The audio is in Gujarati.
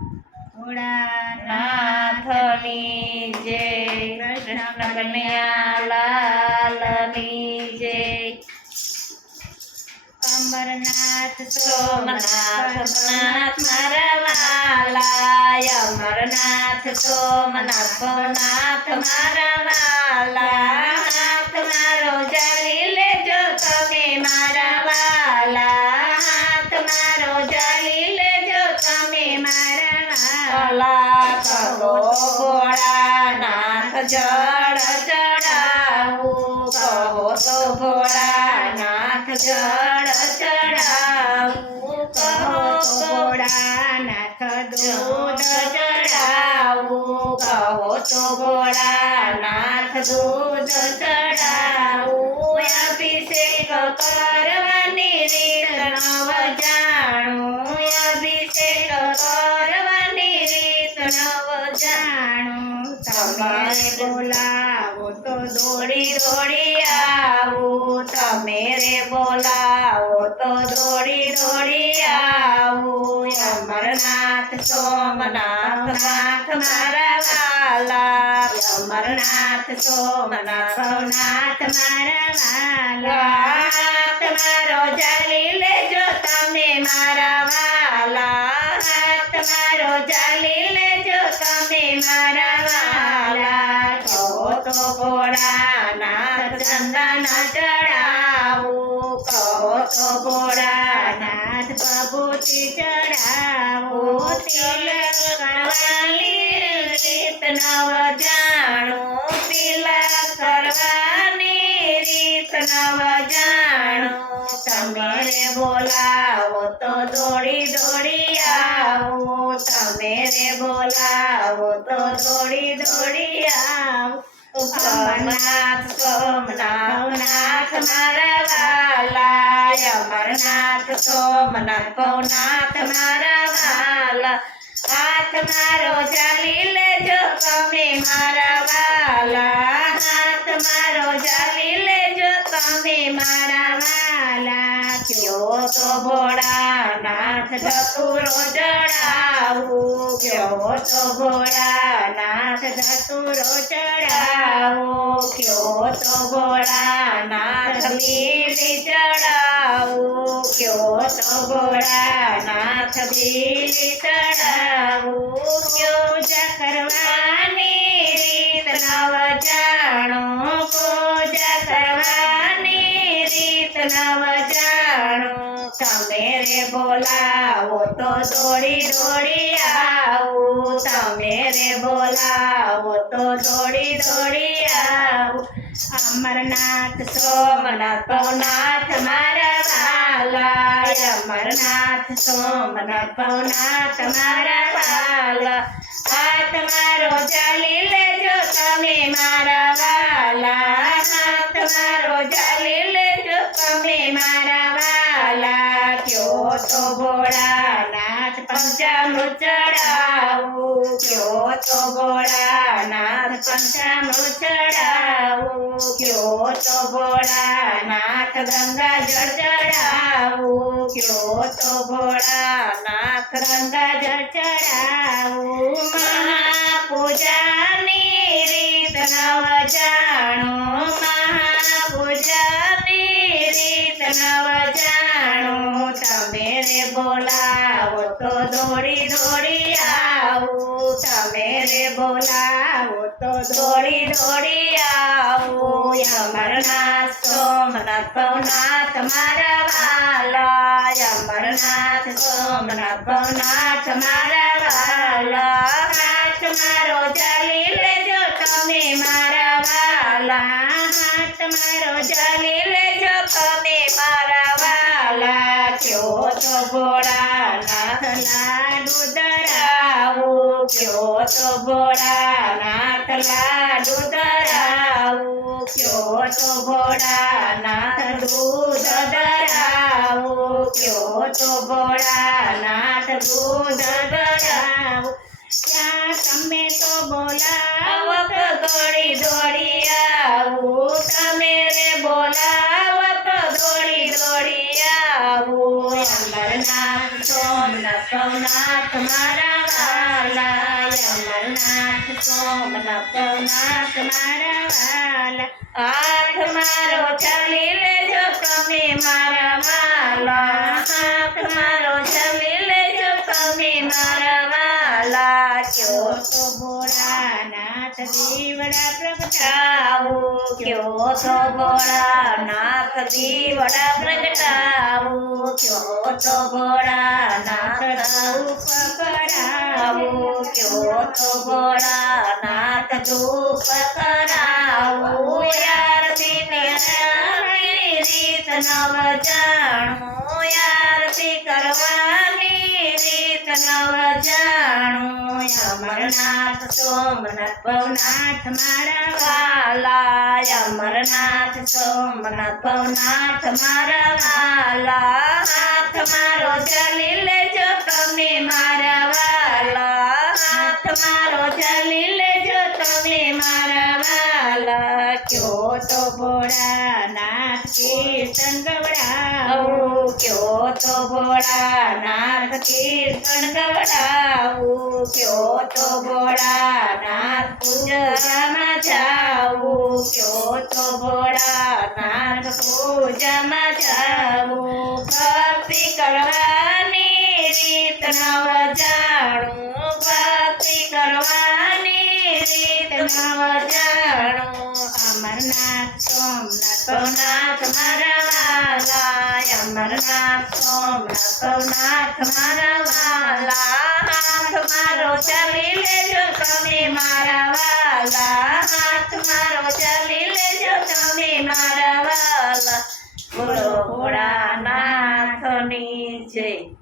ભોળાનાથની જય, કૃષ્ણ કનૈયા લાલની જય। અમરનાથ સોમનાથ ભવનાથ મારા વાલા, અમરનાથ સોમનાથ ભવનાથ મારા વાલા, હાથ મારો જાલી લેજો તમે મારા વાલા, હાથ મારો જાલી લેજો તમે મારા વાલા। કહો ભોળાનાથ જળ ચડાવું, કહો તો ભોળાનાથ જળ ચડાવું, કહો ભોળાનાથ દૂધ ચડાવું, કહો તો ભોળાનાથ દૂધ ચડાવું। અભિષેક કરવાની રીત નવ જાણું, અભિષેક કરવાની રીત નવ જાણું। તમે બોલાવો તો દોડી દોડી આવું, તમે રે બોલાવો તો દોડી દોડી આવું। અમરનાથ સોમનાથ નાથ મારા વાલા, અમરનાથ સોમનાથ ભવનાથ મારા વાલા, હાથ મારો જાલી લેજો તમે મારા વાલા, હાથ મારો જાલી લેજો તમે મારા વાલા। કહો તો ભોળાનાથ ચંદન ચડાવું, કહો તો ભોળાનાથ ભભૂતિ ચડાવું। તિલક કરવાની રીત નવ જાણું, તિલક કરવાની રીત નવ જાણું। તમે રે બોલાવો તો દોડી દોડી આવું, તમે રે બોલાવો તો દોડી દોડી આવું। અમરનાથ સોમનાથ ભવનાથ મારા વાલા, અમરનાથ સોમનાથ ભવનાથ મારા વાલા, હાથ મારો જાલી લેજો તમે મારા વાલા, હાથ મારો જાલી લેજો તમે મારા વાલા। કયો તો ભોળાનાથ ધતુરો ચડાવું, કયો તો ભોળાનાથ ધતુરો ચડાવું, કયો તો ભોળાનાથ બીલી ચડાવું, કયો તો ભોળાનાથ બીલી ચડાવું। પૂજા કરવાની રીત નવ જાણું, પૂજા કરવાની રીત નવ જાણું। તમે રે બોલાવો તો દોડી દોડી આવું, તમે રે બોલાવો તો દોડી દોડી આવું। અમરનાથ સોમનાથ ભવનાથ મારા વાલા, અમરનાથ સોમનાથ ભવનાથ મારા વાલા, હાથ મારો જાલી લેજો તમે મારા વાલા, હાથ મારો જાલી લેજો તમે મારા વાલા। કયો તો ભોળાનાથ પંચામૃત ચડાવું, કયો તો ભોળાનાથ પંચામૃત ચડાવું, કયો તો ભોળાનાથ ગંગાજળ ચડાવું, કયો તો ભોળાનાથ ગંગાજળ ચડાવું। મહાપૂજાની રીત નવ જાણું, મહાપૂજાની રીત નવ જાણું। તમે રે બોલાવો તો દોડી દોડી આવું, તમે રે બોલાવો તો દોડી દોડી આવું। અમરનાથ સોમનાથ ભવનાથ મારા વાલા, અમરનાથ સોમનાથ ભવનાથ મારા વાલા, હાથ મારો જાલી લેજો તમે મારા વાલા, હાથ મારો જાલી લેજો તમે મારા વાલા। કયો તો ભોળાનાથ લાડુ ધરાવું, કયો તો ભોળાનાથ લાડુ ધરાવું, કયો તો ભોળાનાથ દૂધ ધરાવું, કયો તો ભોળાનાથ દૂધ ધરાવું। ત્યાં તમે તો બોલાવો તો દોડી દોડી આવું, તમે રે બોલાવો તો દોડી દોડી આવું। અમરનાથ સોમનાથ ભવનાથ મારા વાલા અમરનાથ સોમનાથ ભવનાથ મારા વાલા હાથ મારો ચાલી લેજો તમે મારા વાલા હાથ મારો ચાલી લેજો તમે મારા વાલા કયો તો ભોળાનાથ દીવડા પ્રગટાવો કયો તો ભોળાનાથ દીવડા પ્રગટાવો કયો તો ભોળાનાથ ધૂપ કરાવો કયો તો ભોળાનાથ ધૂપ કરાવો આરતી કરવાની રીત નવ જાણો આરતી કરવાની રીત નવ જાણો અમરનાથ સોમનાથ ભવનાથ મારા વાલા અમરનાથ સોમનાથ ભવનાથ મારા વાલા હાથ મારો ચાલી લેજો તમે મારા વાલા હાથ મારો ચાલી લેજો તમે મારા વાલા કયો તો ભોળાનાથ કીર્તન ગવડાવો કયો તો ભોળાનાથ કીર્તન ગવડાવો કયો તો ભોળાનાથ પૂજામાં જાવું કયો તો ભોળાનાથ પૂજામાં જાવું ભક્તિ કરવાની રીત નવ જાણું ભક્તિ કરવાની રીત નવ જાણું અમરનાથ સોમનાથ ભવનાથ મારા વાલા અમરનાથ સોમનાથ ભવનાથ મારા વાલા હાથ મારો ચાલી લેજો તમે મારા વાલા હાથ મારો ચાલી લેજો તમે મારા વાલા બોલો ભોળાનાથની જય.